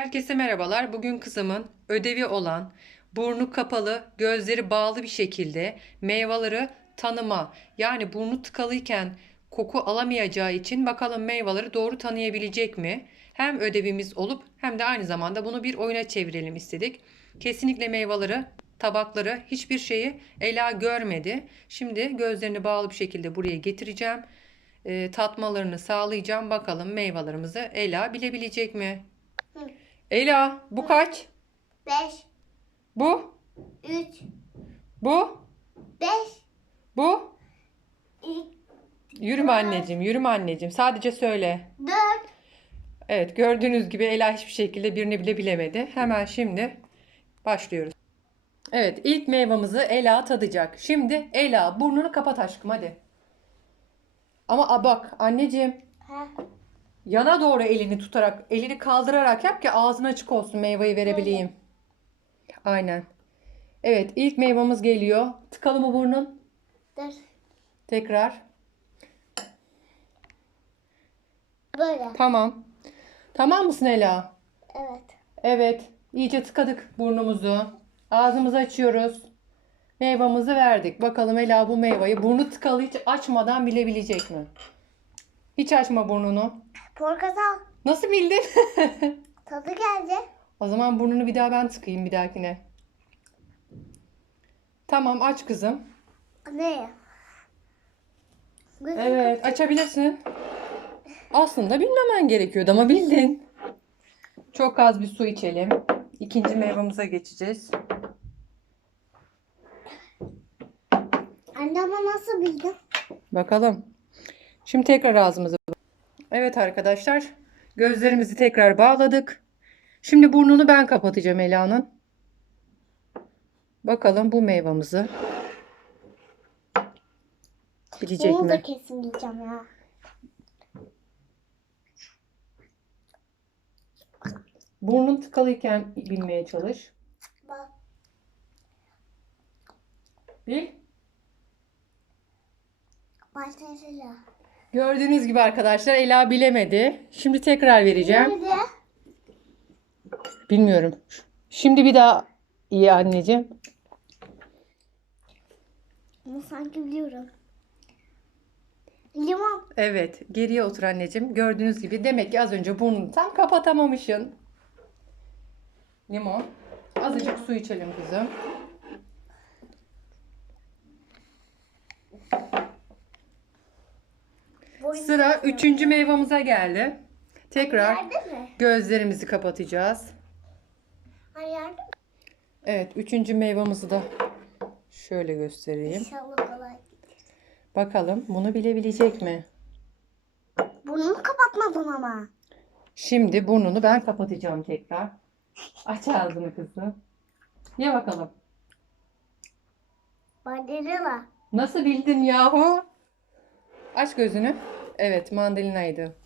Herkese merhabalar. Bugün kızımın ödevi olan burnu kapalı, gözleri bağlı bir şekilde meyveleri tanıma. Yani burnu tıkalıyken koku alamayacağı için bakalım meyveleri doğru tanıyabilecek mi? Hem ödevimiz olup hem de aynı zamanda bunu bir oyuna çevirelim istedik. Kesinlikle meyveleri, tabakları, hiçbir şeyi Ela görmedi. Şimdi gözlerini bağlı bir şekilde buraya getireceğim. Ee, tatmalarını sağlayacağım. Bakalım meyvelerimizi Ela bilebilecek mi? Ela bu kaç? 5, Bu? 3, Bu? 5, Bu? 2, Yürüme anneciğim, yürüme anneciğim. Sadece söyle. 4, Evet, gördüğünüz gibi Ela hiçbir şekilde birini bile bilemedi. Hemen şimdi başlıyoruz. Evet, ilk meyvamızı Ela tadacak. Şimdi Ela burnunu kapat aşkım hadi. Ama a, bak anneciğim ha, yana doğru elini tutarak, elini kaldırarak yap ki ağzın açık olsun meyveyi verebileyim. Aynen. Evet, ilk meyvamız geliyor. Tıkalı mı burnun? 4. Tekrar. Böyle. Tamam. Tamam mısın Ela? Evet. Evet. İyice tıkadık burnumuzu. Ağzımızı açıyoruz. Meyvamızı verdik. Bakalım Ela bu meyveyi burnu tıkalı hiç açmadan bilebilecek mi? Hiç açma burnunu. Portakal. Nasıl bildin? Tadı geldi. o zaman burnunu bir daha ben tıkayım bir dahakine. Tamam aç kızım. Ne? Gözüm Evet açabilirsin. Aslında bilmemen gerekiyordu ama bildin. Çok az bir su içelim. İkinci meyvamıza geçeceğiz. Anne ama nasıl bildin? Bakalım. Şimdi tekrar ağzımızı. Evet arkadaşlar. Gözlerimizi tekrar bağladık. Şimdi burnunu ben kapatacağım Ela'nın. Bakalım bu meyvamızı bilecek Bunu da mi? kesin yiyeceğim ya. Burnun tıkalıyken bilmeye çalış. Bak. Bil. Başlayalım. Gördüğünüz gibi arkadaşlar Ela bilemedi. Şimdi tekrar vereceğim. Nerede? Bilmiyorum. Şimdi bir daha iyi anneciğim. Bunu sanki biliyorum. Limon. Evet, geriye otur anneciğim. Gördüğünüz gibi demek ki az önce burnunu tam kapatamamışsın. Limon. Azıcık su içelim kızım. Sıra üçüncü meyvamıza geldi. Tekrar Yerde mi? gözlerimizi kapatacağız. Yerde mi? Evet, üçüncü meyvamızı da şöyle göstereyim. İnşallah kolay. Bakalım bunu bilebilecek mi? Burnunu kapatmadın ama. Şimdi burnunu ben kapatacağım tekrar. Aç ağzını kızım. Ye bakalım. Mandalina. Nasıl bildin yahu? Aç gözünü. Evet mandalinaydı.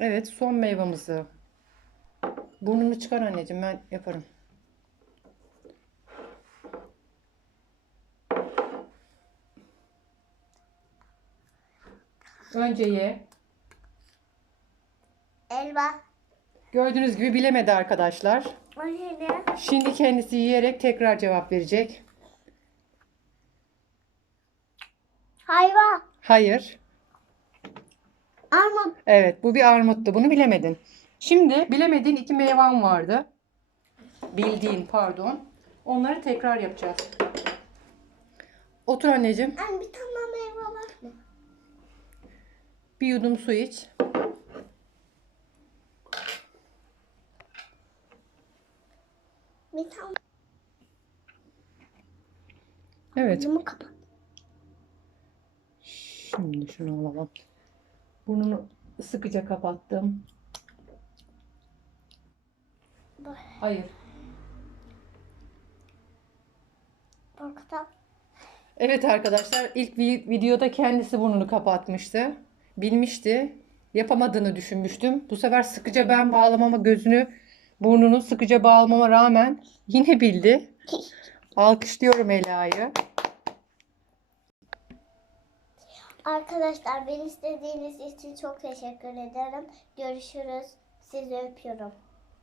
Evet son meyvamızı. Burnunu çıkar anneciğim ben yaparım. Önce ye. Elma. Gördüğünüz gibi bilemedi arkadaşlar. O ne? Şimdi kendisi yiyerek tekrar cevap verecek. Hayvan. Hayır. Armut. Evet bu bir armuttu. Bunu bilemedin. Şimdi bilemediğin iki meyvan vardı. Bildiğin pardon. Onları tekrar yapacağız. Otur anneciğim. Anne bir tane meyve var mı? Bir yudum su iç. Bir tane. Evet. Gözümü kapat. Şimdi şunu alalım. Burnunu sıkıca kapattım. Hayır. Portakal. Evet arkadaşlar ilk vi- videoda kendisi burnunu kapatmıştı. Bilmişti. Yapamadığını düşünmüştüm. Bu sefer sıkıca ben bağlamama gözünü burnunu sıkıca bağlamama rağmen yine bildi. Alkışlıyorum Ela'yı. Arkadaşlar beni istediğiniz için çok teşekkür ederim. Görüşürüz. Sizi öpüyorum.